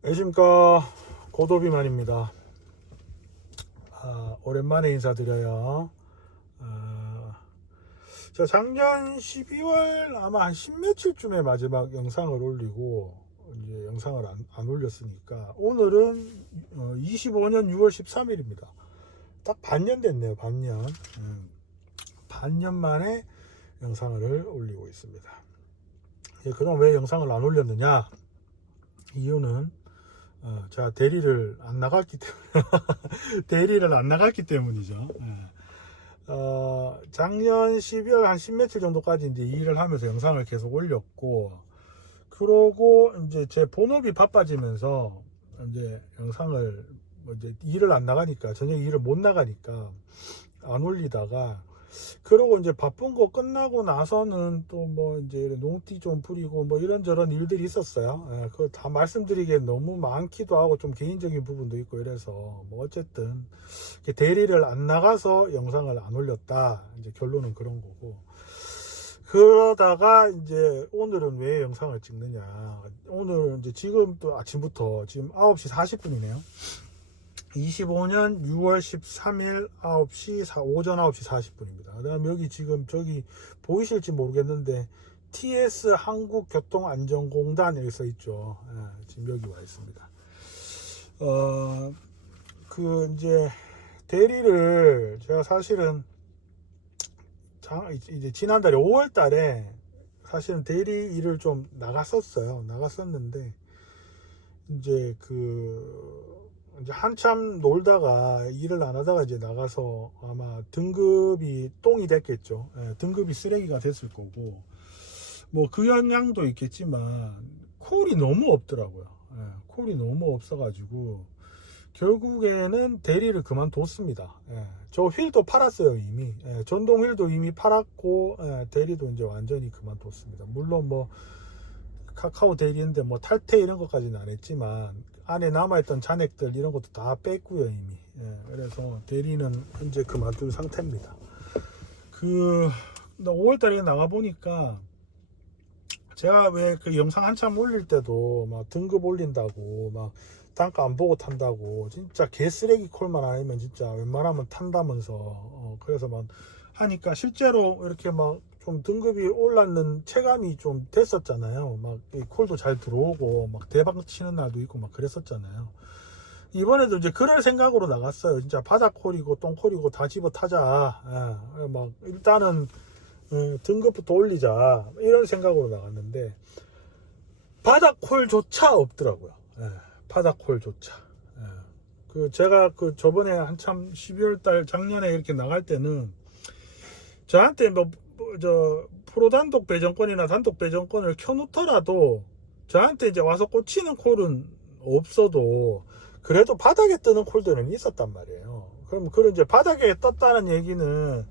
안녕하십니까, 고도비만입니다. 오랜만에 인사드려요. 제가 작년 12월 아마 한 10며칠쯤에 마지막 영상을 올리고 이제 영상을 안 올렸으니까 오늘은 25년 6월 13일입니다. 딱 반년 됐네요. 반년 만에 영상을 올리고 있습니다. 그동안 왜 영상을 안 올렸느냐, 이유는 제가 대리를 안 나갔기 때문이죠. 작년 12월 한 10며칠 정도까지 이제 일을 하면서 영상을 계속 올렸고, 그러고 이제 제 본업이 바빠지면서 이제 영상을 이제 일을 안 나가니까, 저녁 일을 못 나가니까 안 올리다가, 그러고 이제 바쁜 거 끝나고 나서는 또 뭐 이제 농띠 좀 부리고 뭐 이런저런 일들이 있었어요. 그거 다 말씀드리기엔 너무 많기도 하고 좀 개인적인 부분도 있고 이래서 뭐 어쨌든 대리를 안 나가서 영상을 안 올렸다, 이제 결론은 그런 거고. 그러다가 이제 오늘은 왜 영상을 찍느냐, 오늘은 이제 지금 또 아침부터 지금 9시 40분이네요 25년 6월 13일 9시 오전 9시 40분입니다. 그 다음 여기 지금 저기 보이실지 모르겠는데 TS 한국교통안전공단 여기 써 있죠. 지금 여기 와 있습니다. 이제 대리를 제가 사실은 이제 지난달에 5월 달에 사실은 대리 일을 좀 나갔었는데 이제 이제 한참 놀다가 일을 안 하다가 이제 나가서 아마 등급이 똥이 됐겠죠. 등급이 쓰레기가 됐을 거고, 뭐 그 영향도 있겠지만 콜이 너무 없더라고요. 콜이 너무 없어가지고 결국에는 대리를 그만뒀습니다. 저 휠도 팔았어요 이미. 전동 휠도 이미 팔았고, 대리도 이제 완전히 그만뒀습니다. 물론 뭐 카카오 대리인데 뭐 탈퇴 이런 것까지는 안 했지만 안에 남아있던 잔액들 이런 것도 다 뺐고요 이미. 그래서 대리는 현재 그만둔 상태입니다. 5월달에 나가보니까 제가 왜 그 영상 한참 올릴 때도 막 등급 올린다고 막 단가 안 보고 탄다고 진짜 개쓰레기 콜만 아니면 진짜 웬만하면 탄다면서 그래서 막 하니까 실제로 이렇게 막 좀 등급이 올랐는 체감이 좀 됐었잖아요. 막 콜도 잘 들어오고 막 대박 치는 날도 있고 막 그랬었잖아요. 이번에도 이제 그럴 생각으로 나갔어요. 진짜 바닥콜이고 똥콜이고 다 집어 타자. 막 일단은 등급부터 올리자 이런 생각으로 나갔는데 바닥콜조차 없더라고요. 바닥콜조차. 제가 저번에 한참 12월달 작년에 이렇게 나갈 때는 저한테 프로 단독 배정권이나 단독 배정권을 켜놓더라도 저한테 이제 와서 꽂히는 콜은 없어도 그래도 바닥에 뜨는 콜들은 있었단 말이에요. 그럼 이제 바닥에 떴다는 얘기는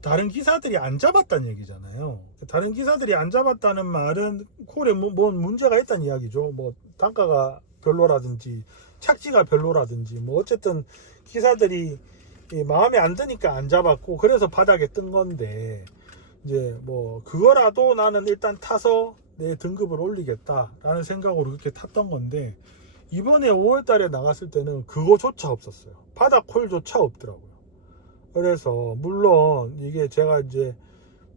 다른 기사들이 안 잡았다는 얘기잖아요. 다른 기사들이 안 잡았다는 말은 콜에 뭔 문제가 있다는 이야기죠. 뭐 단가가 별로라든지 착지가 별로라든지 뭐 어쨌든 기사들이 마음에 안 드니까 안 잡았고, 그래서 바닥에 뜬 건데 이제 뭐 그거라도 나는 일단 타서 내 등급을 올리겠다라는 생각으로 그렇게 탔던 건데, 이번에 5월달에 나갔을 때는 그거조차 없었어요. 바닥 콜조차 없더라고요. 그래서 물론 이게 제가 이제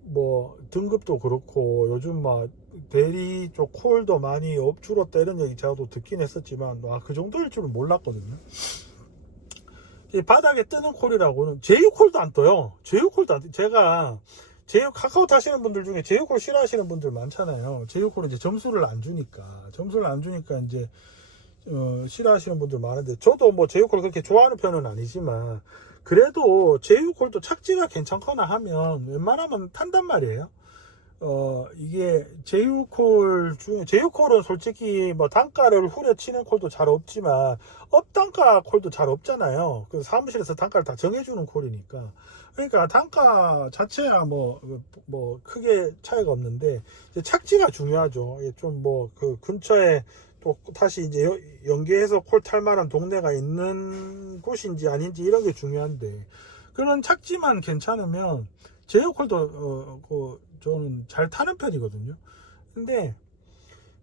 뭐 등급도 그렇고 요즘 막 대리 쪽 콜도 많이 줄었다 이런 얘기 제가 또 듣긴 했었지만 그 정도일 줄은 몰랐거든요. 이 바닥에 뜨는 콜이라고는 제휴콜도 안 떠요. 제휴콜도 안 떠요. 제가 카카오 타시는 분들 중에 제휴콜 싫어하시는 분들 많잖아요. 제휴콜은 이제 점수를 안 주니까 이제 싫어하시는 분들 많은데, 저도 뭐 제휴콜 그렇게 좋아하는 편은 아니지만 그래도 제휴콜도 착지가 괜찮거나 하면 웬만하면 탄단 말이에요. 이게 제휴콜은 솔직히 뭐 단가를 후려치는 콜도 잘 없지만 업단가 콜도 잘 없잖아요. 그 사무실에서 단가를 다 정해주는 콜이니까. 그러니까 단가 자체야 뭐 크게 차이가 없는데 이제 착지가 중요하죠. 좀 뭐 그 근처에 또 다시 이제 연계해서 콜 탈만한 동네가 있는 곳인지 아닌지 이런 게 중요한데, 그런 착지만 괜찮으면 제휴콜도 저는 잘 타는 편이거든요. 근데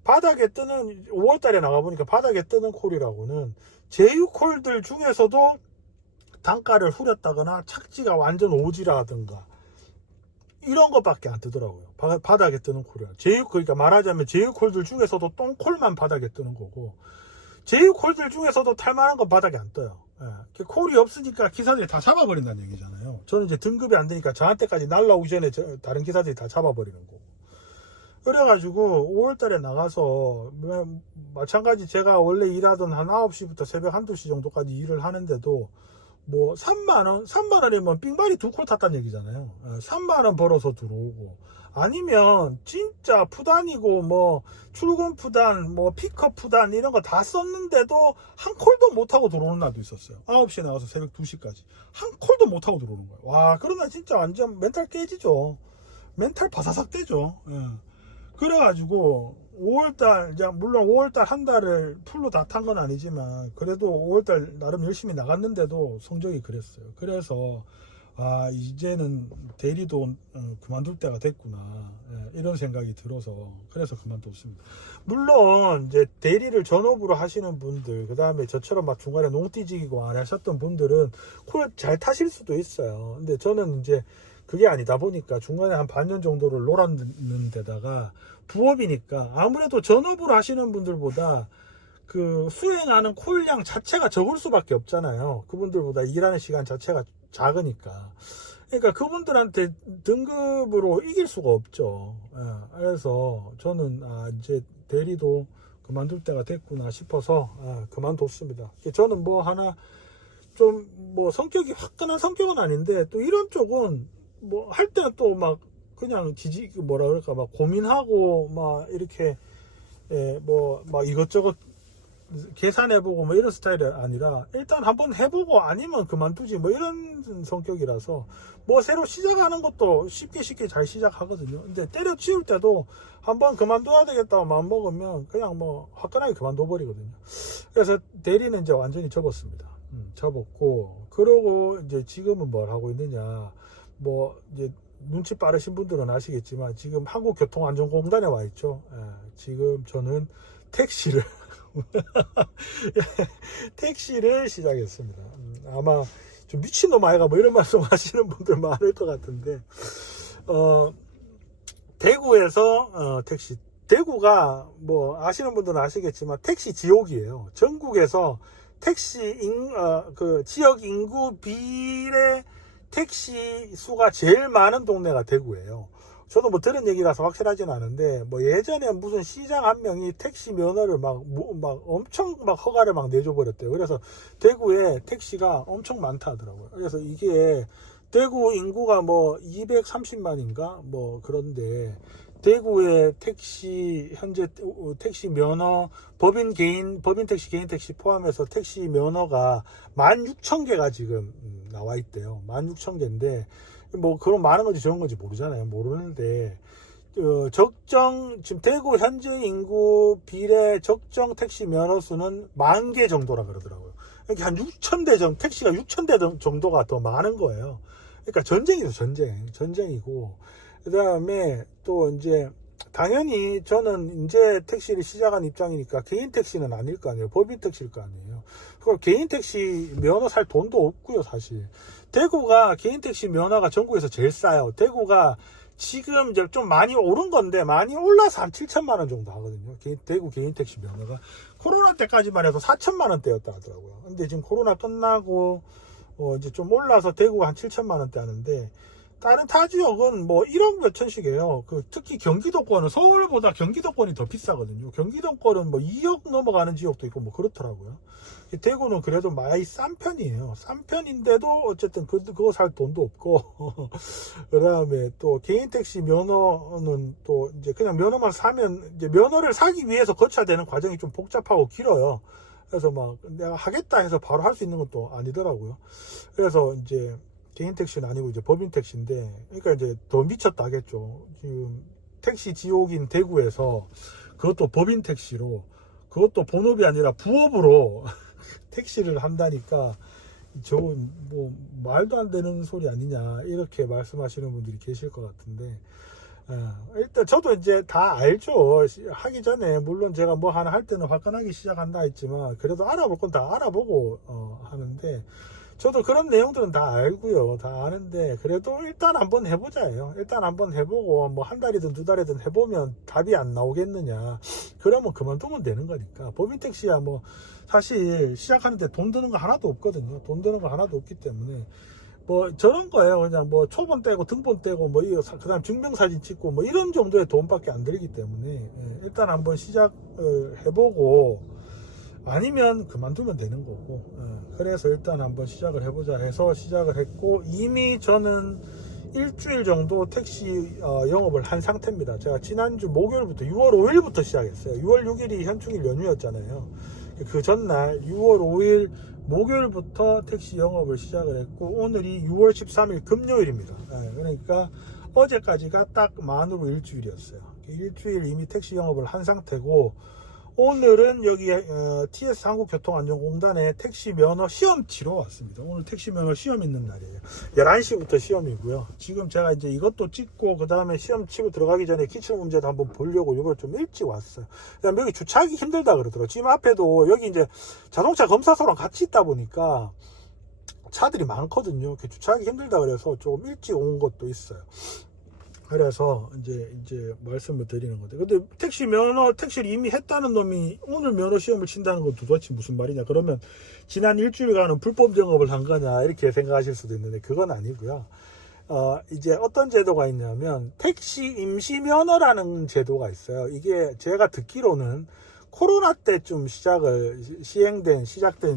바닥에 뜨는 5월달에 나가보니까 바닥에 뜨는 콜이라고는 제휴콜들 중에서도 단가를 후렸다거나 착지가 완전 오지라든가 이런 것밖에 안 뜨더라고요. 바닥에 뜨는 콜이야. 그러니까 말하자면 제휴콜들 중에서도 똥콜만 바닥에 뜨는 거고, 제휴콜들 중에서도 탈만한 건 바닥에 안 떠요. 예. 콜이 없으니까 기사들이 다 잡아버린다는 얘기잖아요. 저는 이제 등급이 안 되니까 저한테까지 날라오기 전에 다른 기사들이 다 잡아버리는 거고. 그래가지고 5월달에 나가서 마찬가지 제가 원래 일하던 한 9시부터 새벽 1, 2시 정도까지 일을 하는데도 뭐 3만원이면 삥발이 2콜 탔다는 얘기잖아요. 3만원 벌어서 들어오고, 아니면 진짜 푸단이고 뭐 출근 푸단 뭐 픽업 푸단 이런 거 다 썼는데도 한 콜도 못하고 들어오는 날도 있었어요. 9시에 나가서 새벽 2시까지 한 콜도 못하고 들어오는 거예요. 와, 그런 날 진짜 완전 멘탈 깨지죠. 멘탈 바사삭 되죠. 예. 그래가지고 5월달, 이제 물론 5월달 한 달을 풀로 다 탄 건 아니지만 그래도 5월달 나름 열심히 나갔는데도 성적이 그랬어요. 그래서 이제는 대리도 그만둘 때가 됐구나, 이런 생각이 들어서 그래서 그만뒀습니다. 물론 이제 대리를 전업으로 하시는 분들, 그 다음에 저처럼 막 중간에 농띠지기고 안 하셨던 분들은 콜 잘 타실 수도 있어요. 근데 저는 이제 그게 아니다 보니까 중간에 한 반년 정도를 놀았는 데다가 부업이니까 아무래도 전업으로 하시는 분들보다 그 수행하는 콜량 자체가 적을 수밖에 없잖아요. 그분들보다 일하는 시간 자체가 작으니까. 그러니까 그분들한테 등급으로 이길 수가 없죠. 그래서 저는 이제 대리도 그만둘 때가 됐구나 싶어서 그만뒀습니다. 저는 뭐 하나 좀 뭐 성격이 화끈한 성격은 아닌데, 또 이런 쪽은 뭐 할 때는 또 막 그냥 뭐라 그럴까, 막 고민하고 막 이렇게 뭐 막 이것저것 계산해보고 뭐 이런 스타일이 아니라 일단 한번 해보고 아니면 그만두지 뭐 이런 성격이라서, 뭐 새로 시작하는 것도 쉽게 잘 시작하거든요. 근데 때려치울 때도 한번 그만둬야 되겠다고 마음먹으면 그냥 뭐 화끈하게 그만둬버리거든요. 그래서 대리는 이제 완전히 접었습니다. 접었고, 그러고 이제 지금은 뭘 하고 있느냐, 뭐 이제 눈치 빠르신 분들은 아시겠지만 지금 한국교통안전공단에 와 있죠. 지금 저는 택시를 택시를 시작했습니다. 아마 좀 미친놈 아이가 뭐 이런 말씀 하시는 분들 많을 것 같은데, 대구에서 택시, 대구가 뭐 아시는 분들은 아시겠지만 택시 지옥이에요. 전국에서 택시 그 지역 인구 비례 택시 수가 제일 많은 동네가 대구예요. 저도 뭐 들은 얘기라서 확실하진 않은데, 뭐 예전에 무슨 시장 한 명이 택시 면허를 막 엄청 막 허가를 막 내줘 버렸대요. 그래서 대구에 택시가 엄청 많다 하더라고요. 그래서 이게 대구 인구가 뭐 230만인가 뭐 그런데, 대구의 택시 현재 택시 면허 법인 택시 개인 택시 포함해서 택시 면허가 16,000개가 지금 나와 있대요. 16,000개인데 뭐 그런 많은 건지 적은 건지 모르잖아요. 모르는데 지금 대구 현재 인구 비례 적정 택시 면허 수는 10,000개 정도라 그러더라고요. 그러니까 한 6,000대 택시가 6,000대 정도가 더 많은 거예요. 그러니까 전쟁이죠. 전쟁이고, 그 다음에 또 이제 당연히 저는 이제 택시를 시작한 입장이니까 개인 택시는 아닐 거 아니에요. 법인 택시일 거 아니에요. 그걸 개인 택시 면허 살 돈도 없고요, 사실. 대구가 개인 택시 면허가 전국에서 제일 싸요. 대구가 지금 이제 좀 많이 오른 건데, 많이 올라서 한 7천만 원 정도 하거든요. 대구 개인 택시 면허가 코로나 때까지만 해도 4천만 원대였다 하더라고요. 근데 지금 코로나 끝나고 이제 좀 올라서 대구가 한 7천만 원대 하는데, 다른 타 지역은 뭐 1억 몇천씩이에요. 특히 경기도권은 서울보다 경기도권이 더 비싸거든요. 경기도권은 뭐 2억 넘어가는 지역도 있고 뭐 그렇더라고요. 대구는 그래도 많이 싼 편이에요. 싼 편인데도 어쨌든 그거 살 돈도 없고 그 다음에 또 개인 택시 면허는 또 이제 그냥 면허만 사면, 이제 면허를 사기 위해서 거쳐야 되는 과정이 좀 복잡하고 길어요. 그래서 막 내가 하겠다 해서 바로 할 수 있는 것도 아니더라고요. 그래서 이제 개인 택시는 아니고 이제 법인 택시인데, 그러니까 이제 더 미쳤다 하겠죠. 지금 택시 지옥인 대구에서 그것도 법인 택시로, 그것도 본업이 아니라 부업으로 택시를 한다니까 저건 뭐 말도 안 되는 소리 아니냐 이렇게 말씀하시는 분들이 계실 것 같은데, 일단 저도 이제 다 알죠. 하기 전에 물론 제가 뭐 하나 할 때는 화끈하게 시작한다 했지만 그래도 알아볼 건 다 알아보고 하는데 저도 그런 내용들은 다 알고요. 다 아는데 그래도 일단 한번 해보자예요. 일단 한번 해보고 뭐 한 달이든 두 달이든 해보면 답이 안 나오겠느냐. 그러면 그만두면 되는 거니까. 법인택시야 뭐 사실 시작하는데 돈 드는 거 하나도 없거든요. 돈 드는 거 하나도 없기 때문에 뭐 저런 거예요. 그냥 뭐 초본 떼고 등본 떼고 뭐 그다음 증명사진 찍고 뭐 이런 정도의 돈밖에 안 들기 때문에 일단 한번 시작을 해보고 아니면 그만두면 되는 거고 그래서 일단 한번 시작을 해보자 해서 시작을 했고 이미 저는 일주일 정도 택시 영업을 한 상태입니다. 제가 지난주 목요일부터 6월 5일부터 시작했어요. 6월 6일이 현충일 연휴였잖아요. 그 전날 6월 5일 목요일부터 택시 영업을 시작을 했고 오늘이 6월 13일 금요일입니다. 그러니까 어제까지가 딱 만으로 일주일이었어요. 일주일 이미 택시 영업을 한 상태고 오늘은 여기 TS 한국교통안전공단에 택시 면허 시험 치러 왔습니다. 오늘 택시 면허 시험 있는 날이에요. 11시부터 시험이고요. 지금 제가 이제 이것도 찍고 그 다음에 시험 치고 들어가기 전에 기출 문제도 한번 보려고 이걸 좀 일찍 왔어요. 그다음에 여기 주차하기 힘들다 그러더라고요. 지금 앞에도 여기 이제 자동차 검사소랑 같이 있다 보니까 차들이 많거든요. 주차하기 힘들다 그래서 조금 일찍 온 것도 있어요. 그래서 이제 말씀을 드리는 건데 근데 택시를 이미 했다는 놈이 오늘 면허 시험을 친다는 건 도대체 무슨 말이냐. 그러면 지난 일주일간은 불법 영업을 한 거냐 이렇게 생각하실 수도 있는데 그건 아니고요. 이제 어떤 제도가 있냐면 택시 임시 면허라는 제도가 있어요. 이게 제가 듣기로는 코로나 때쯤 시작된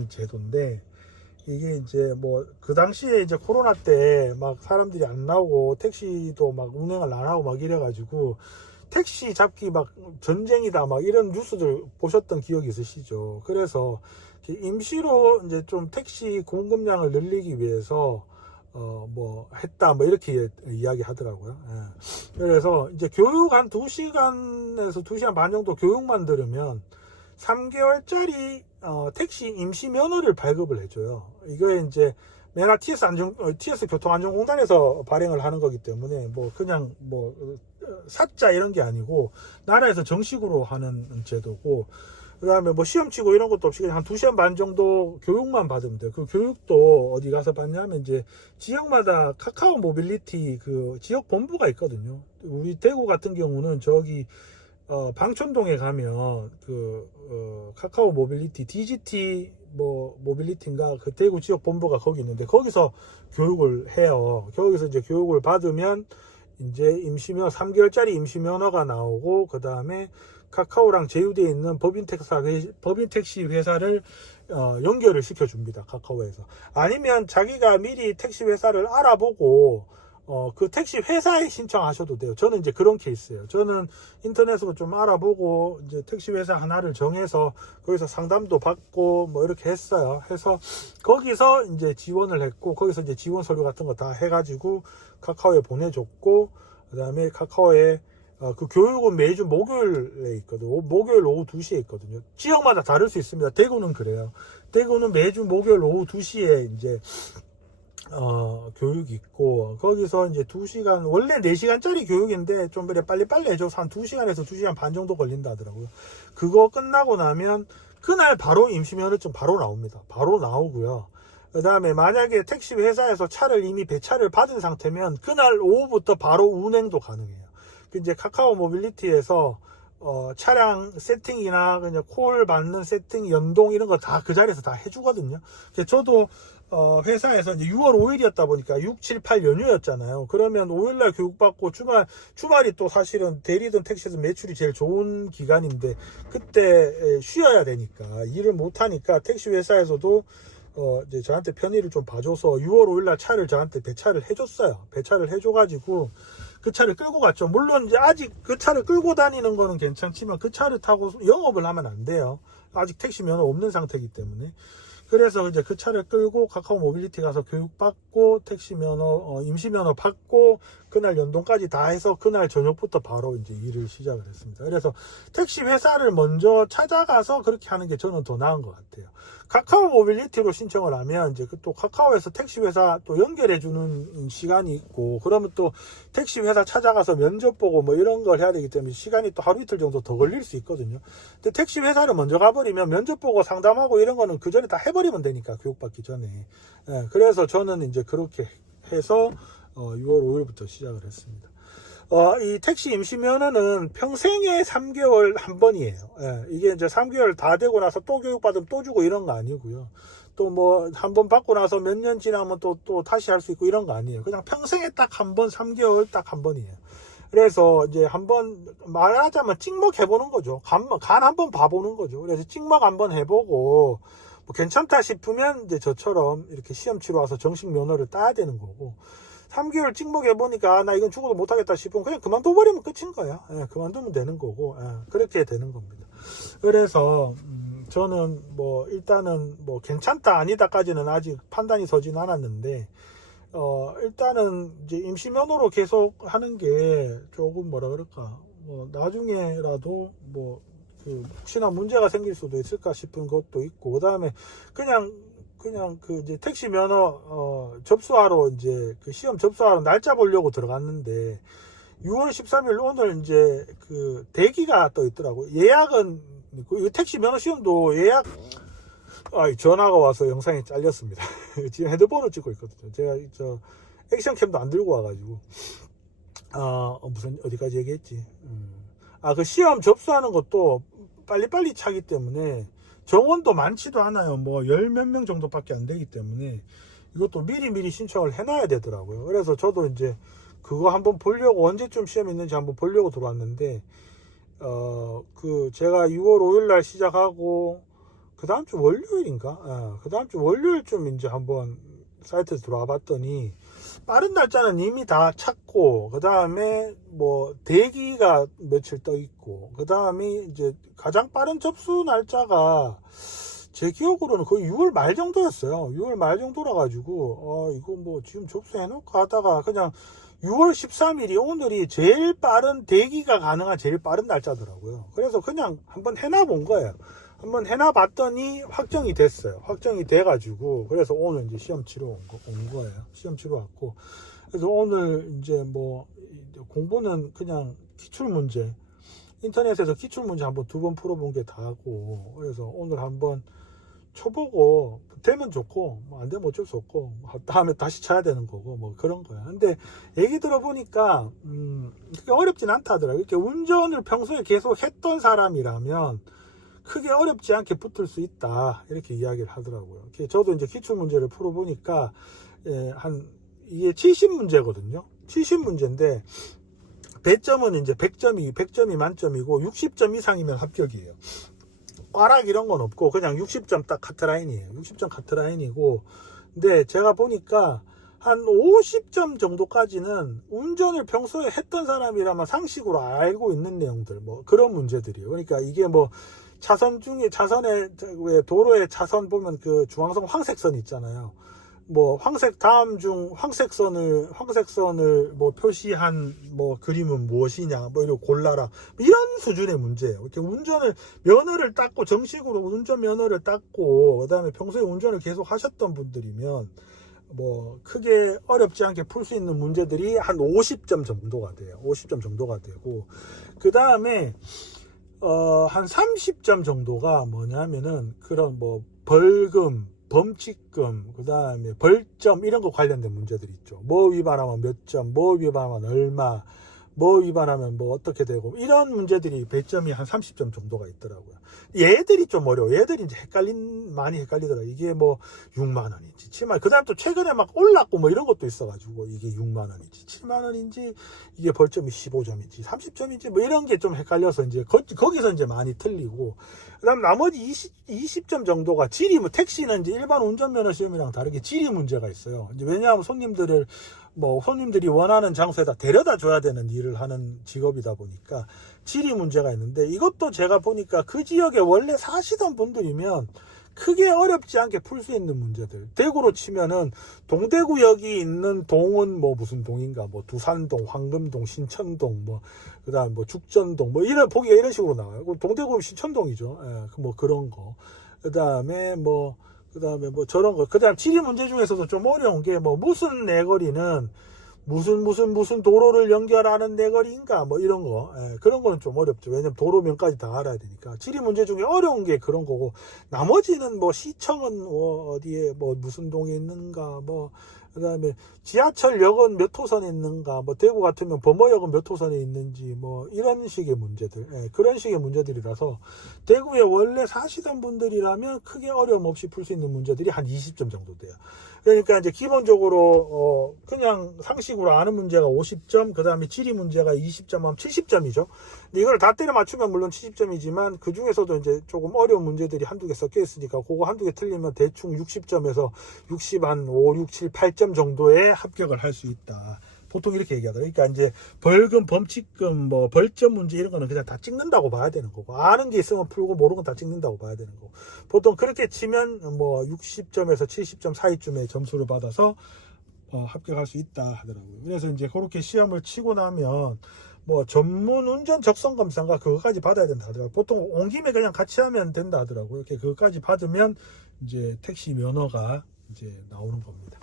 제도인데 이게 이제 뭐 그 당시에 이제 코로나 때 막 사람들이 안 나오고 택시도 막 운행을 안 하고 막 이래가지고 택시 잡기 막 전쟁이다 막 이런 뉴스들 보셨던 기억이 있으시죠. 그래서 임시로 이제 좀 택시 공급량을 늘리기 위해서 뭐 했다 뭐 이렇게 이야기 하더라고요. 그래서 이제 교육 한 2시간에서 2시간 반 정도 교육만 들으면 3개월짜리 택시 임시 면허를 발급을 해줘요. 이거에 이제 메나 TS 교통안전공단에서 발행을 하는 거기 때문에 뭐 그냥 뭐 사자 이런 게 아니고 나라에서 정식으로 하는 제도고 그 다음에 뭐 시험 치고 이런 것도 없이 그냥 한 2시간 반 정도 교육만 받으면 돼요. 그 교육도 어디 가서 받냐면 이제 지역마다 카카오 모빌리티 그 지역 본부가 있거든요. 우리 대구 같은 경우는 저기 방촌동에 가면 카카오 모빌리티 DGT 뭐 모빌리티인가 그 대구 지역 본부가 거기 있는데 거기서 교육을 해요. 거기서 이제 교육을 받으면 이제 임시면허 3개월짜리 임시면허가 나오고 그 다음에 카카오랑 제휴되어 있는 법인택시 회사를 연결을 시켜줍니다. 카카오에서. 아니면 자기가 미리 택시 회사를 알아보고 그 택시 회사에 신청하셔도 돼요. 저는 이제 그런 케이스예요. 저는 인터넷으로 좀 알아보고 이제 택시 회사 하나를 정해서 거기서 상담도 받고 뭐 이렇게 했어요. 해서 거기서 이제 지원을 했고 거기서 이제 지원 서류 같은 거 다 해가지고 카카오에 보내줬고 그 다음에 카카오에 그 교육은 매주 목요일에 있거든요. 목요일 오후 2시에 있거든요. 지역마다 다를 수 있습니다. 대구는 그래요. 대구는 매주 목요일 오후 2시에 이제 교육이 있고 거기서 이제 2시간 원래 4시간짜리 교육인데 좀 그래 빨리빨리 해줘서 한 2시간에서 2시간 반 정도 걸린다 하더라고요. 그거 끝나고 나면 그날 바로 임시면허증 바로 나옵니다. 바로 나오고요. 그 다음에 만약에 택시 회사에서 차를 이미 배차를 받은 상태면 그날 오후부터 바로 운행도 가능해요. 이제 카카오 모빌리티에서 차량 세팅이나 그냥 콜 받는 세팅, 연동 이런 거 다 그 자리에서 다 해주거든요. 저도 회사에서 이제 6월 5일이었다 보니까 6, 7, 8 연휴였잖아요. 그러면 5일날 교육받고 주말이 또 사실은 대리든 택시에서 매출이 제일 좋은 기간인데 그때 쉬어야 되니까 일을 못하니까 택시 회사에서도 이제 저한테 편의를 좀 봐줘서 6월 5일날 차를 저한테 배차를 해줬어요. 배차를 해줘가지고 그 차를 끌고 갔죠. 물론 이제 아직 그 차를 끌고 다니는 거는 괜찮지만 그 차를 타고 영업을 하면 안 돼요. 아직 택시 면허 없는 상태이기 때문에. 그래서 이제 그 차를 끌고 카카오 모빌리티 가서 교육받고 택시 면허, 임시 면허 받고 그날 연동까지 다 해서 그날 저녁부터 바로 이제 일을 시작을 했습니다. 그래서 택시 회사를 먼저 찾아가서 그렇게 하는 게 저는 더 나은 것 같아요. 카카오 모빌리티로 신청을 하면 이제 또 카카오에서 택시 회사 또 연결해 주는 시간이 있고, 그러면 또 택시 회사 찾아가서 면접 보고 뭐 이런 걸 해야 되기 때문에 시간이 또 하루 이틀 정도 더 걸릴 수 있거든요. 근데 택시 회사를 먼저 가버리면 면접 보고 상담하고 이런 거는 그 전에 다 해버리면 되니까, 교육받기 전에. 예, 그래서 저는 이제 그렇게 해서 6월 5일부터 시작을 했습니다. 이 택시 임시 면허는 평생에 3개월 한 번이에요. 예, 이게 이제 3개월 다 되고 나서 또 교육받으면 또 주고 이런 거 아니고요. 또 뭐 한 번 받고 나서 몇 년 지나면 또 다시 할 수 있고 이런 거 아니에요. 그냥 평생에 딱 한 번, 3개월 딱 한 번이에요. 그래서 이제 한번 말하자면 찍먹 해보는 거죠. 간 한번 봐보는 거죠. 그래서 찍먹 한번 해보고 뭐 괜찮다 싶으면 이제 저처럼 이렇게 시험 치러 와서 정식 면허를 따야 되는 거고, 3개월 찍먹해보니까 나 이건 죽어도 못하겠다 싶으면 그냥 그만둬버리면 끝인 거야. 예, 그만두면 되는 거고, 예, 그렇게 되는 겁니다. 그래서 저는 뭐 일단은 뭐 괜찮다 아니다까지는 아직 판단이 서진 않았는데, 일단은 이제 임시면허로 계속 하는 게 조금 뭐라 그럴까, 뭐 나중에라도 뭐 그 혹시나 문제가 생길 수도 있을까 싶은 것도 있고, 그 다음에 그냥 그 이제 택시 면허 접수하러 이제 그 시험 접수하러 날짜 보려고 들어갔는데 6월 13일 오늘 이제 그 대기가 떠 있더라고. 예약은 그 택시 면허 시험도 예약 전화가 와서 영상이 잘렸습니다. 지금 핸드폰을 찍고 있거든요. 제가 저 액션캠도 안 들고 와가지고 무슨 어디까지 얘기했지? 그 시험 접수하는 것도 빨리빨리 차기 때문에 정원도 많지도 않아요. 뭐 열 몇 명 정도밖에 안 되기 때문에 이것도 미리 신청을 해놔야 되더라고요. 그래서 저도 이제 그거 한번 보려고, 언제쯤 시험 있는지 한번 보려고 들어왔는데 그 제가 6월 5일 날 시작하고 그 다음 주 월요일인가? 그 다음 주 월요일쯤 이제 한번 사이트에 들어와 봤더니 빠른 날짜는 이미 다 찾고, 그 다음에 뭐 대기가 며칠 떠 있고, 그 다음에 이제 가장 빠른 접수 날짜가 제 기억으로는 거의 6월 말 정도였어요. 6월 말 정도라 가지고 이거 뭐 지금 접수해놓고 하다가 그냥 6월 13일이 오늘이 제일 빠른, 대기가 가능한 제일 빠른 날짜더라고요. 그래서 그냥 한번 해놔 본 거예요. 한번 해놔 봤더니 확정이 됐어요. 확정이 돼가지고, 그래서 오늘 이제 시험 치러 온 거예요. 시험 치러 왔고, 그래서 오늘 이제 뭐 공부는 그냥 기출문제, 인터넷에서 기출문제 한번 2번 풀어본 게 다고, 그래서 오늘 한번 쳐보고 되면 좋고 뭐 안 되면 어쩔 수 없고 다음에 다시 쳐야 되는 거고 뭐 그런 거야. 근데 얘기 들어보니까 그렇게 어렵진 않다 하더라고요. 이렇게 운전을 평소에 계속 했던 사람이라면 크게 어렵지 않게 붙을 수 있다, 이렇게 이야기를 하더라고요. 저도 이제 기출문제를 풀어보니까 이게 70문제거든요 70문제인데 배점은 이제 100점이 만점이고 60점 이상이면 합격이에요. 꽈락 이런 건 없고 그냥 60점 딱 카트라인이에요. 60점 카트라인이고, 근데 제가 보니까 한 50점 정도까지는 운전을 평소에 했던 사람이라면 상식으로 알고 있는 내용들, 뭐 그런 문제들이에요. 그러니까 이게 뭐 차선에 왜 도로에 차선 보면 그 중앙선 황색선 있잖아요. 뭐 황색선을 뭐 표시한 뭐 그림은 무엇이냐, 뭐 이런 골라라, 이런 수준의 문제예요. 이렇게 면허를 땄고, 정식으로 운전 면허를 땄고, 그다음에 평소에 운전을 계속 하셨던 분들이면 뭐 크게 어렵지 않게 풀 수 있는 문제들이 한 50점 정도가 돼요. 50점 정도가 되고, 그다음에 한 30점 정도가 뭐냐면은 그런 뭐 벌금, 범칙금, 그 다음에 벌점 이런 거 관련된 문제들이 있죠. 뭐 위반하면 몇 점, 뭐 위반하면 얼마, 뭐 위반하면 뭐 어떻게 되고, 이런 문제들이 배점이 한 30점 정도가 있더라고요. 얘들이 좀 어려워. 얘들이 이제 많이 헷갈리더라고요. 이게 뭐 6만 원인지 7만 원. 그 다음 또 최근에 막 올랐고 뭐 이런 것도 있어가지고 이게 6만 원인지 7만 원인지, 이게 벌점이 15점인지 30점인지 뭐 이런 게 좀 헷갈려서 이제 거기서 이제 많이 틀리고, 그 다음 나머지 20점 정도가 지리, 뭐 택시는 이제 일반 운전면허 시험이랑 다르게 지리 문제가 있어요. 이제 왜냐하면 손님들이 원하는 장소에다 데려다 줘야 되는 일을 하는 직업이다 보니까 지리 문제가 있는데, 이것도 제가 보니까 그 지역에 원래 사시던 분들이면 크게 어렵지 않게 풀 수 있는 문제들. 대구로 치면은 동대구역이 있는 동은 뭐 무슨 동인가, 뭐 두산동, 황금동, 신천동, 뭐 그다음 뭐 죽전동, 뭐 이런 보기가 이런 식으로 나와요. 동대구 신천동이죠. 예, 뭐 그런 거. 그다음에 뭐 저런 거. 그다음 지리 문제 중에서도 좀 어려운 게 뭐 무슨 내거리는 무슨 도로를 연결하는 내거리인가 뭐 이런 거. 그런 거는 좀 어렵죠. 왜냐면 도로명까지 다 알아야 되니까. 지리 문제 중에 어려운 게 그런 거고, 나머지는 뭐 시청은 뭐 어디에 뭐 무슨 동에 있는가, 뭐 그다음에 지하철역은 몇 호선에 있는가, 뭐 대구 같으면 범어역은 몇 호선에 있는지, 뭐 이런 식의 문제들. 그런 식의 문제들이라서 대구에 원래 사시던 분들이라면 크게 어려움 없이 풀 수 있는 문제들이 한 20점 정도 돼요. 그러니까 이제 기본적으로 그냥 상식으로 아는 문제가 50점, 그 다음에 지리 문제가 20점 하면 70점이죠. 근데 이걸 다 때려 맞추면 물론 70점이지만 그 중에서도 이제 조금 어려운 문제들이 한두 개 섞여 있으니까 그거 한두 개 틀리면 대충 60점에서 60 한 5, 6, 7, 8점 정도에 합격을 할 수 있다. 보통 이렇게 얘기하더라고요. 그러니까 이제 벌금, 범칙금, 뭐 벌점 문제 이런 거는 그냥 다 찍는다고 봐야 되는 거고, 아는 게 있으면 풀고 모르는 건 다 찍는다고 봐야 되는 거고, 보통 그렇게 치면 뭐 60점에서 70점 사이쯤의 점수를 받아서 합격할 수 있다 하더라고요. 그래서 이제 그렇게 시험을 치고 나면 뭐 전문 운전 적성 검사인가 그거까지 받아야 된다 하더라고요. 보통 온 김에 그냥 같이 하면 된다 하더라고요. 이렇게 그거까지 받으면 이제 택시 면허가 이제 나오는 겁니다.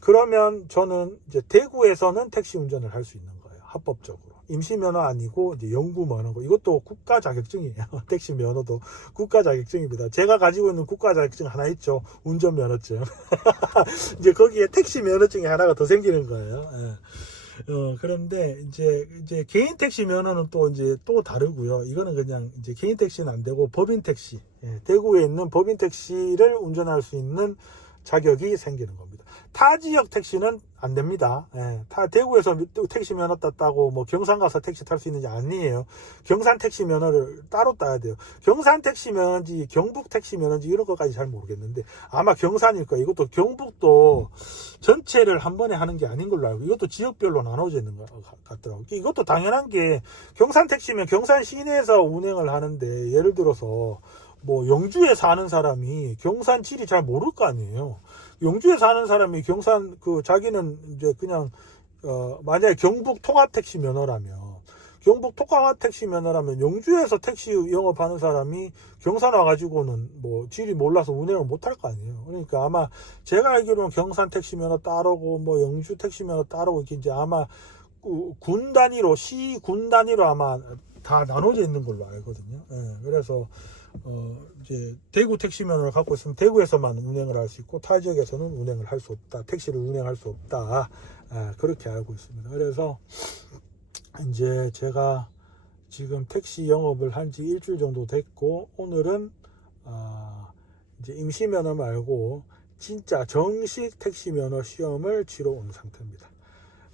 그러면 저는 이제 대구에서는 택시 운전을 할 수 있는 거예요. 합법적으로. 임시 면허 아니고 이제 영구 면허고, 이것도 국가 자격증이에요. 택시 면허도 국가 자격증입니다. 제가 가지고 있는 국가 자격증 하나 있죠. 운전 면허증. 이제 거기에 택시 면허증이 하나가 더 생기는 거예요. 그런데 이제 개인 택시 면허는 또 다르고요. 이거는 그냥 이제 개인 택시는 안 되고 법인 택시. 대구에 있는 법인 택시를 운전할 수 있는 자격이 생기는 겁니다. 타 지역 택시는 안 됩니다. 대구에서 택시 면허 땄다고 뭐 경산 가서 택시 탈 수 있는지 아니에요. 경산 택시 면허를 따로 따야 돼요. 경산 택시 면허인지 경북 택시 면허인지 이런 것까지 잘 모르겠는데 아마 경산일 거예요. 이것도 경북도 전체를 한 번에 하는 게 아닌 걸로 알고, 이것도 지역별로 나눠져 있는 것 같더라고요. 이것도 당연한 게 경산 택시면 경산 시내에서 운행을 하는데, 예를 들어서 뭐 영주에 사는 사람이 경산 지리 잘 모를 거 아니에요. 영주에 사는 사람이 경산 자기는 이제 그냥 만약에 경북 통합 택시 면허라면 영주에서 택시 영업하는 사람이 경산 와가지고는 뭐 지리 몰라서 운행을 못할 거 아니에요. 그러니까 아마 제가 알기로는 경산 택시 면허 따르고 뭐 영주 택시 면허 따르고 이렇게 이제 아마 군 단위로, 시군 단위로 아마 다 나눠져 있는 걸로 알거든요. 그래서 이제 대구 택시 면허를 갖고 있으면 대구에서만 운행을 할 수 있고 타 지역에서는 운행을 할 수 없다. 택시를 운행할 수 없다. 그렇게 알고 있습니다. 그래서 이제 제가 지금 택시 영업을 한 지 일주일 정도 됐고, 오늘은 이제 임시 면허 말고 진짜 정식 택시 면허 시험을 치러 온 상태입니다.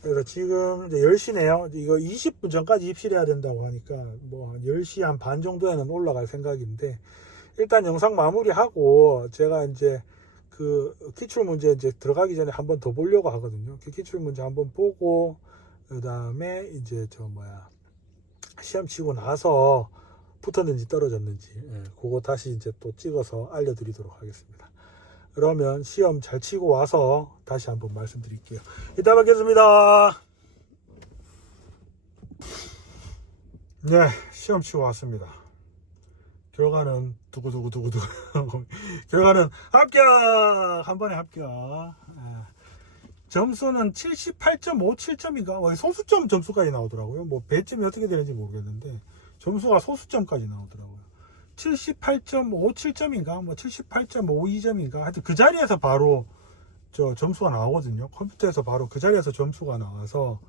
그래서 지금 이제 10시네요. 이거 20분 전까지 입실해야 된다고 하니까 뭐 10시 한 반 정도에는 올라갈 생각인데, 일단 영상 마무리하고 제가 이제 그 기출문제 이제 들어가기 전에 한번 더 보려고 하거든요. 그 기출문제 한번 보고, 그 다음에 이제 시험 치고 나서 붙었는지 떨어졌는지 그거 다시 이제 또 찍어서 알려드리도록 하겠습니다. 그러면 시험 잘 치고 와서 다시 한번 말씀드릴게요. 이따 뵙겠습니다. 네, 시험 치고 왔습니다. 결과는 두구두구두구두구. 결과는 합격! 한 번에 합격. 점수는 78.57점인가? 소수점 점수까지 나오더라고요. 뭐 배점이 어떻게 되는지 모르겠는데 점수가 소수점까지 나오더라고요. 78.57점인가? 뭐 78.52점인가? 하여튼 그 자리에서 바로 점수가 나오거든요. 컴퓨터에서 바로 그 자리에서 점수가 나와서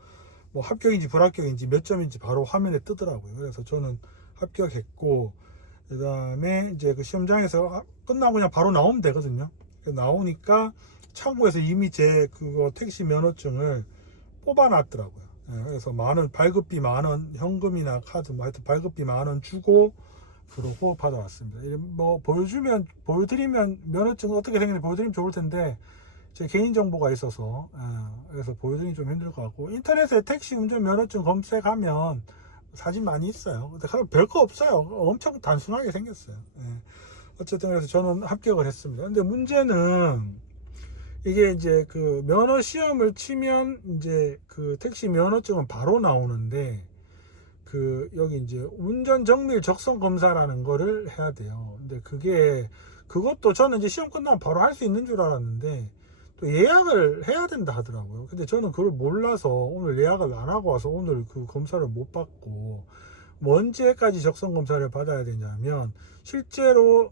뭐 합격인지 불합격인지 몇 점인지 바로 화면에 뜨더라고요. 그래서 저는 합격했고, 그 다음에 이제 그 시험장에서 끝나고 그냥 바로 나오면 되거든요. 나오니까 창구에서 이미 제 그거 택시 면허증을 뽑아놨더라고요. 그래서 발급비 10,000원, 현금이나 카드 뭐 하여튼 발급비 10,000원 주고 그러고 받아왔습니다. 뭐 보여드리면 면허증 어떻게 생겼는지 보여드리면 좋을 텐데 제 개인정보가 있어서 그래서 보여드리기 좀 힘들 것 같고, 인터넷에 택시 운전 면허증 검색하면 사진 많이 있어요. 근데 별거 없어요. 엄청 단순하게 생겼어요. 어쨌든 그래서 저는 합격을 했습니다. 근데 문제는 이게 이제 그 면허 시험을 치면 이제 그 택시 면허증은 바로 나오는데 그 여기 이제 운전 정밀 적성 검사라는 거를 해야 돼요. 근데 그것도 저는 이제 시험 끝나면 바로 할 수 있는 줄 알았는데 또 예약을 해야 된다 하더라고요. 근데 저는 그걸 몰라서 오늘 예약을 안 하고 와서 오늘 그 검사를 못 받고 뭐 언제까지 적성 검사를 받아야 되냐면 실제로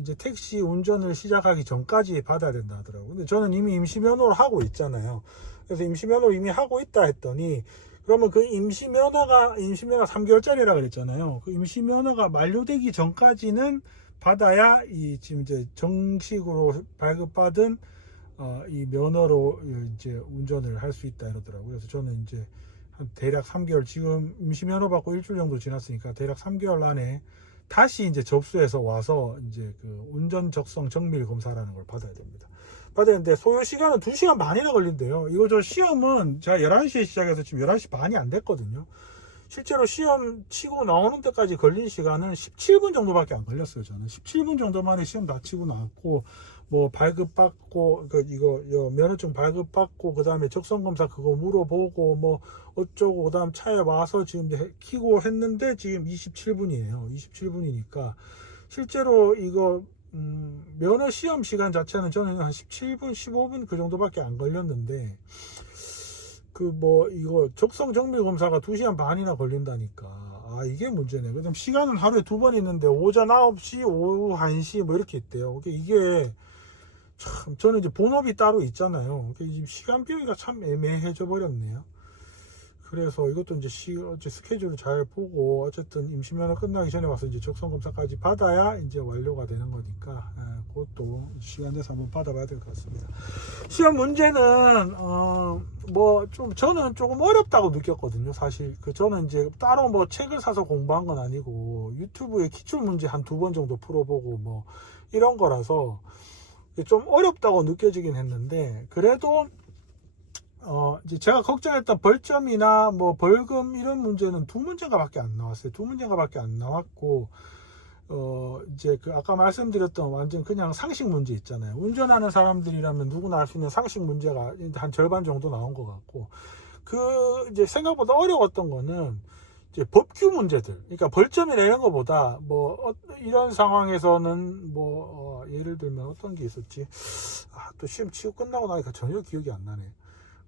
이제 택시 운전을 시작하기 전까지 받아야 된다 하더라고요. 근데 저는 이미 임시면허를 하고 있잖아요. 그래서 임시면허를 이미 하고 있다 했더니 그러면 그 임시면허 3개월짜리라 그랬잖아요. 그 임시면허가 만료되기 전까지는 받아야 이 지금 이제 정식으로 발급받은 이 면허로 이제 운전을 할 수 있다 이러더라고요. 그래서 저는 이제 한 대략 3개월, 지금 임시면허 받고 일주일 정도 지났으니까 대략 3개월 안에 다시 이제 접수해서 와서 이제 그 운전 적성 정밀 검사라는 걸 받아야 됩니다. 받아야 되는데 소요 시간은 2시간 반이나 걸린대요. 이거 저 시험은 제가 11시에 시작해서 지금 11시 반이 안 됐거든요. 실제로 시험 치고 나오는 때까지 걸린 시간은 17분 정도밖에 안 걸렸어요. 저는 17분 정도 만에 시험 다 치고 나왔고 뭐 발급받고 이거 면허증 발급받고 그 다음에 적성검사 그거 물어보고 뭐 어쩌고 그 다음 차에 와서 지금 이제 키고 했는데 지금 27분이에요. 27분이니까 실제로 이거 면허 시험 시간 자체는 저는 한 17분 15분 그 정도밖에 안 걸렸는데 그 뭐 이거 적성 정밀 검사가 2시간 반이나 걸린다니까 이게 문제네. 그다음 시간은 하루에 2번 있는데 오전 9시 오후 1시 뭐 이렇게 있대요. 이게 참 저는 이제 본업이 따로 있잖아요. 지금 시간 비우기가 참 애매해져 버렸네요. 그래서 이것도 이제 스케줄을 잘 보고 어쨌든 임시면허 끝나기 전에 와서 이제 적성 검사까지 받아야 이제 완료가 되는 거니까 그것도 시간 내서 한번 받아봐야 될 것 같습니다. 시험 문제는 뭐 좀 저는 조금 어렵다고 느꼈거든요. 사실 저는 이제 따로 뭐 책을 사서 공부한 건 아니고 유튜브에 기출 문제 한 2번 정도 풀어보고 뭐 이런 거라서 좀 어렵다고 느껴지긴 했는데 그래도 이제 제가 걱정했던 벌점이나 뭐 벌금 이런 문제는 2문제가 밖에 안 나왔어요. 2문제가 밖에 안 나왔고 이제 그 아까 말씀드렸던 완전 그냥 상식 문제 있잖아요. 운전하는 사람들이라면 누구나 할 수 있는 상식 문제가 한 절반 정도 나온 것 같고 이제 생각보다 어려웠던 거는 이제 법규 문제들, 그러니까 벌점이나 이런 거보다 뭐 이런 상황에서는 뭐 예를 들면 어떤 게 있었지? 또 시험 치고 끝나고 나니까 전혀 기억이 안 나네.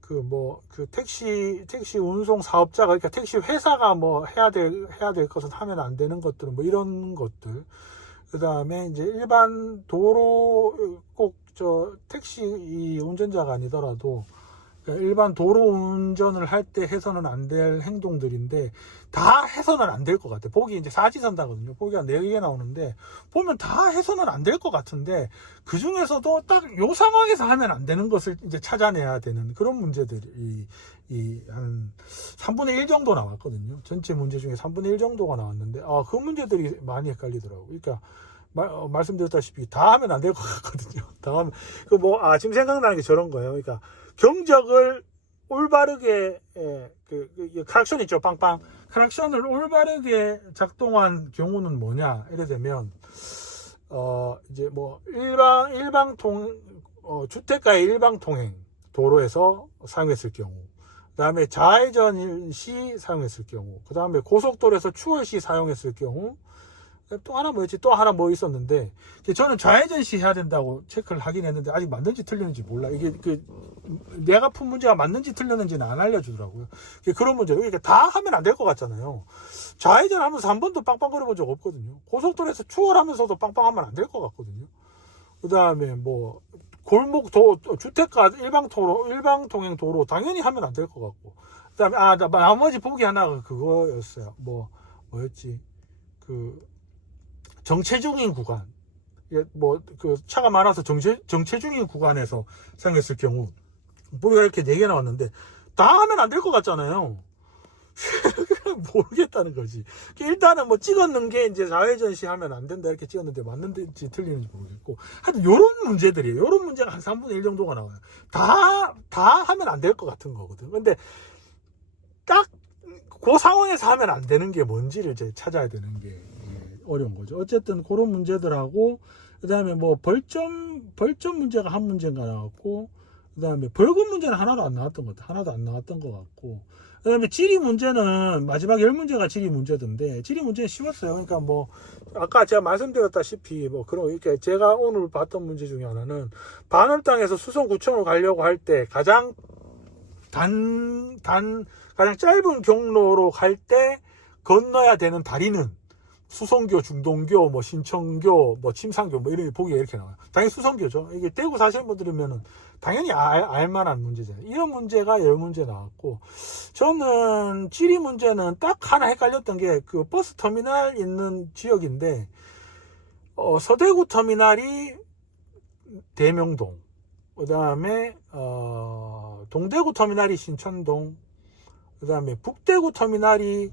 그 택시 운송 사업자가, 그러니까 택시 회사가 뭐 해야 될 것은 하면 안 되는 것들은 뭐 이런 것들. 그 다음에 이제 일반 도로, 꼭 택시 이 운전자가 아니더라도 그러니까 일반 도로 운전을 할 때 해서는 안 될 행동들인데 다 해서는 안 될 것 같아. 보기 이제 사지선다거든요. 보기가 4개 나오는데 보면 다 해서는 안 될 것 같은데 그 중에서도 딱 요 상황에서 하면 안 되는 것을 이제 찾아내야 되는 그런 문제들이 한 3분의 1 정도 나왔거든요. 전체 문제 중에 3분의 1 정도가 나왔는데 그 문제들이 많이 헷갈리더라고요. 그러니까 말씀드렸다시피 다 하면 안 될 것 같거든요. 다 하면 지금 생각나는 게 저런 거예요. 그러니까 경적을 올바르게 크락션 있죠, 빵빵. 크락션을 올바르게 작동한 경우는 뭐냐? 이래 되면 이제 뭐 주택가의 일방 통행 도로에서 사용했을 경우, 그다음에 좌회전 시 사용했을 경우, 그다음에 고속도로에서 추월 시 사용했을 경우, 또 하나 뭐였지? 또 하나 뭐 있었는데 저는 좌회전 시 해야 된다고 체크를 하긴 했는데 아직 맞는지 틀렸는지 몰라. 이게 내가 푼 문제가 맞는지 틀렸는지는 안 알려주더라고요. 그런 문제. 그러니까 다 하면 안 될 것 같잖아요. 좌회전 하면서 한 번도 빵빵거려 본 적 없거든요. 고속도로에서 추월하면서도 빵빵하면 안 될 것 같거든요. 그 다음에 뭐 골목 주택가 일방 통행 도로 당연히 하면 안 될 것 같고. 그 다음에 나머지 보기 하나가 그거였어요. 뭐였지? 정체 중인 구간, 차가 많아서 정체 중인 구간에서 사용했을 경우, 보기가 이렇게 4개 나왔는데, 다 하면 안 될 것 같잖아요. 모르겠다는 거지. 일단은 찍었는 게 이제 좌회전 시 하면 안 된다 이렇게 찍었는데 맞는지 틀리는지 모르겠고, 하여튼 요런 문제들이에요. 요런 문제가 한 3분의 1 정도가 나와요. 다 하면 안 될 것 같은 거거든. 근데 딱 그 상황에서 하면 안 되는 게 뭔지를 이제 찾아야 되는 게 어려운 거죠. 어쨌든 그런 문제들하고 그다음에 뭐 벌점 문제가 한 문제인가 나왔고 그다음에 벌금 문제는 하나도 안 나왔던 것 같아요. 하나도 안 나왔던 것 같고 그다음에 지리 문제는 마지막 10문제가 지리 문제던데 지리 문제는 쉬웠어요. 그러니까 뭐 아까 제가 말씀드렸다시피 뭐 그런 이렇게 제가 오늘 봤던 문제 중에 하나는 반월 땅에서 수성구청을 가려고 할 때 가장 가장 짧은 경로로 갈 때 건너야 되는 다리는 수성교, 중동교, 뭐 신청교, 뭐 침상교, 뭐 이런 보기가 이렇게 나와요. 당연히 수성교죠. 이게 대구 사시는 분들이면은 당연히 알만한 문제잖아요. 이런 문제가 10문제 나왔고, 저는 지리 문제는 딱 하나 헷갈렸던 게 그 버스 터미널 있는 지역인데, 서대구 터미널이 대명동, 그 다음에 동대구 터미널이 신천동, 그 다음에 북대구 터미널이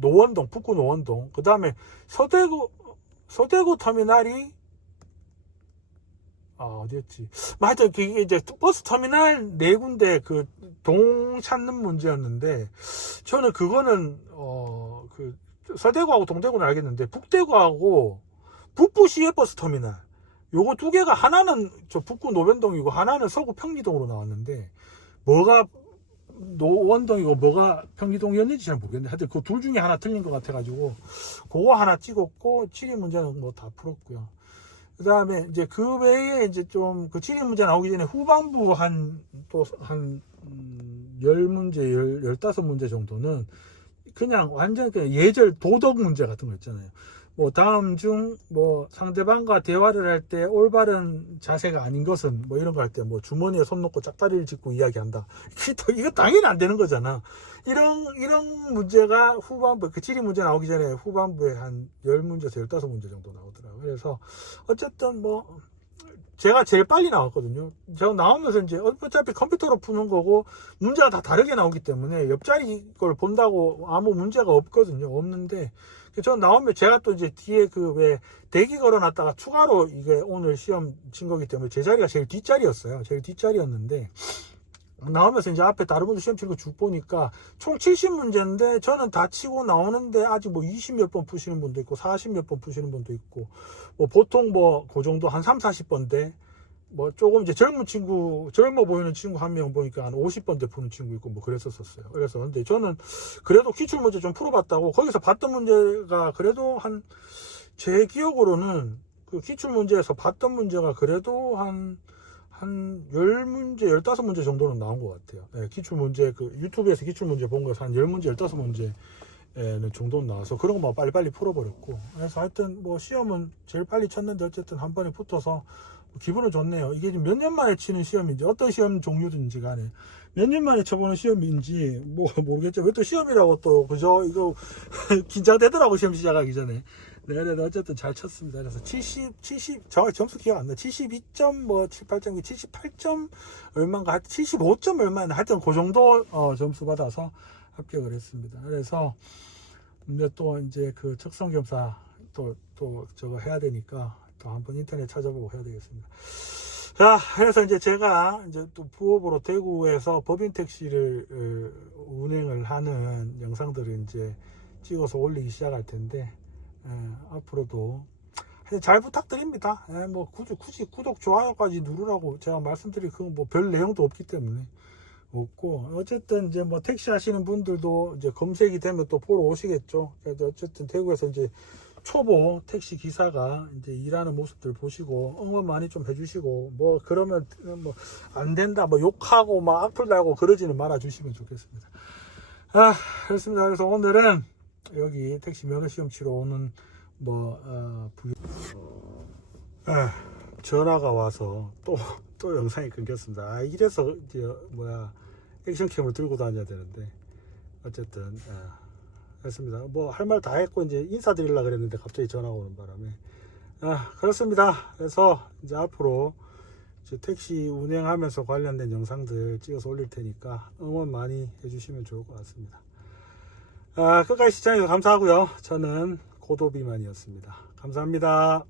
노원동, 북구 노원동, 그 다음에 서대구 터미널이 어디였지? 하여튼 이게 이제 버스 터미널 4군데 그 동 찾는 문제였는데 저는 그거는 그 서대구하고 동대구는 알겠는데 북대구하고 북부시의 버스 터미널 요거 두 개가 하나는 저 북구 노변동이고 하나는 서구 평리동으로 나왔는데 뭐가 노원동이고 뭐가 평리동이었는지 잘 모르겠는데 하여튼 그 둘 중에 하나 틀린 것 같아가지고 그거 하나 찍었고 지리 문제는 뭐 다 풀었고요. 그 다음에 이제 그 외에 이제 좀 그 지리 문제 나오기 전에 후반부 한 10문제, 15문제 정도는 그냥 완전 그냥 예절 도덕 문제 같은 거 있잖아요. 뭐 다음 중 뭐 상대방과 대화를 할 때 올바른 자세가 아닌 것은 뭐 이런 거 할 때 뭐 주머니에 손 놓고 짝다리를 짚고 이야기한다. 이거 당연히 안 되는 거잖아. 이런 문제가 후반부 그 지리 문제 나오기 전에 후반부에 한 10문제에서 15문제 정도 나오더라고요. 그래서 어쨌든 뭐 제가 제일 빨리 나왔거든요. 제가 나오면서 이제 어차피 컴퓨터로 푸는 거고 문제가 다 다르게 나오기 때문에 옆자리 걸 본다고 아무 문제가 없거든요. 없는데 저는 나오면 제가 또 이제 뒤에 그 왜 대기 걸어놨다가 추가로 이게 오늘 시험 친 거기 때문에 제 자리가 제일 뒷자리였어요. 제일 뒷자리였는데 나오면서 이제 앞에 다른 분들 시험 치는 거 쭉 보니까 총 70문제인데 저는 다 치고 나오는데 아직 뭐 20몇 번 푸시는 분도 있고 40몇 번 푸시는 분도 있고 뭐 보통 뭐 그 정도 한 3, 40번대 뭐 조금 이제 젊어 보이는 친구 한 명 보니까 한 50번대 푸는 친구 있고 뭐 그랬었어요. 그래서 근데 저는 그래도 기출문제 좀 풀어봤다고 거기서 봤던 문제가 그래도 제 기억으로는 그 기출문제에서 봤던 문제가 그래도 한 10문제, 15문제 정도는 나온 것 같아요. 네, 기출문제, 유튜브에서 기출문제 본 거에서 한 10문제, 15문제 정도는 나와서 그런 거만 빨리빨리 풀어버렸고. 그래서 하여튼 뭐 시험은 제일 빨리 쳤는데 어쨌든 한 번에 붙어서 기분은 좋네요. 이게 지금 몇 년 만에 치는 시험인지, 어떤 시험 종류든지 간에 몇 년 만에 쳐보는 시험인지 뭐 모르겠죠. 왜 또 시험이라고 또, 그죠? 이거 긴장되더라고, 시험 시작하기 전에. 네, 그래도 어쨌든 잘 쳤습니다. 그래서 70, 정확히 점수 기억 안 나. 78점, 78점 얼마인가, 75점 얼마인가, 하여튼 그 정도 점수 받아서 합격을 했습니다. 그래서 이제 또 이제 그 척성검사 또 저거 해야 되니까 또 한번 인터넷 찾아보고 해야 되겠습니다. 자, 그래서 이제 제가 이제 또 부업으로 대구에서 법인 택시를 운행을 하는 영상들을 이제 찍어서 올리기 시작할 텐데, 앞으로도 잘 부탁드립니다. 뭐 굳이 구독 좋아요까지 누르라고 제가 말씀드릴 그건 뭐 별 내용도 없기 때문에 없고, 어쨌든 이제 뭐 택시 하시는 분들도 이제 검색이 되면 또 보러 오시겠죠. 그래서 어쨌든 대구에서 이제 초보 택시 기사가 이제 일하는 모습들 보시고 응원 많이 좀 해주시고, 뭐 그러면 뭐 안 된다 뭐 욕하고 막 악플 달고 그러지는 말아 주시면 좋겠습니다. 그렇습니다. 그래서 오늘은 여기 택시 면허 시험 치러 오는 전화가 와서 또 영상이 끊겼습니다. 이래서 이제 액션캠을 들고 다녀야 되는데 어쨌든 했습니다. 뭐 할 말 다 했고 이제 인사드리려고 그랬는데 갑자기 전화가 오는 바람에 그렇습니다. 그래서 이제 앞으로 이제 택시 운행하면서 관련된 영상들 찍어서 올릴 테니까 응원 많이 해주시면 좋을 것 같습니다. 끝까지 시청해주셔서 감사하고요. 저는 고도비만이었습니다. 감사합니다.